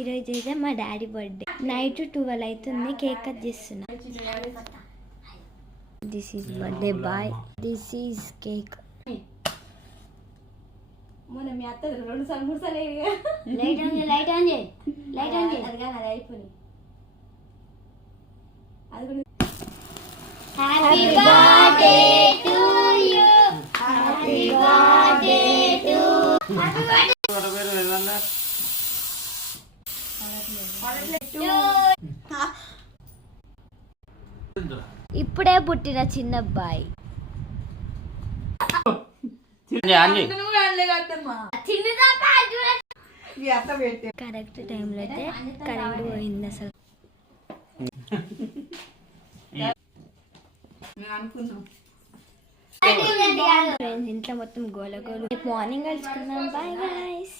ఈరోజు అయితే మా డాడీ బర్త్డే. నైట్ 12 అవుతుంది. కేక్ కట్ చేస్తున్నా. This is birthday boy. This is cake. మీ అత్త 2 సార్లు 3 సార్లు లైట్ ఆన్ చేయి. లైట్ ఆన్ చేయి. లైట్ ఆన్ చేయి. అది కానీ అది అయిపోయింది. అది కూడా happy birthday to you. Happy birthday to. Happy birthday. ఇప్పుడే పుట్టిన చిన్న అబ్బాయి. కరెక్ట్ టైంలో అయితే కరెంట్ పోయింది. అసలు ఫ్రెండ్స్ ఇంట్లో మొత్తం గోల గోలు. మార్నింగ్ కలుసుకుందాం. Bye guys.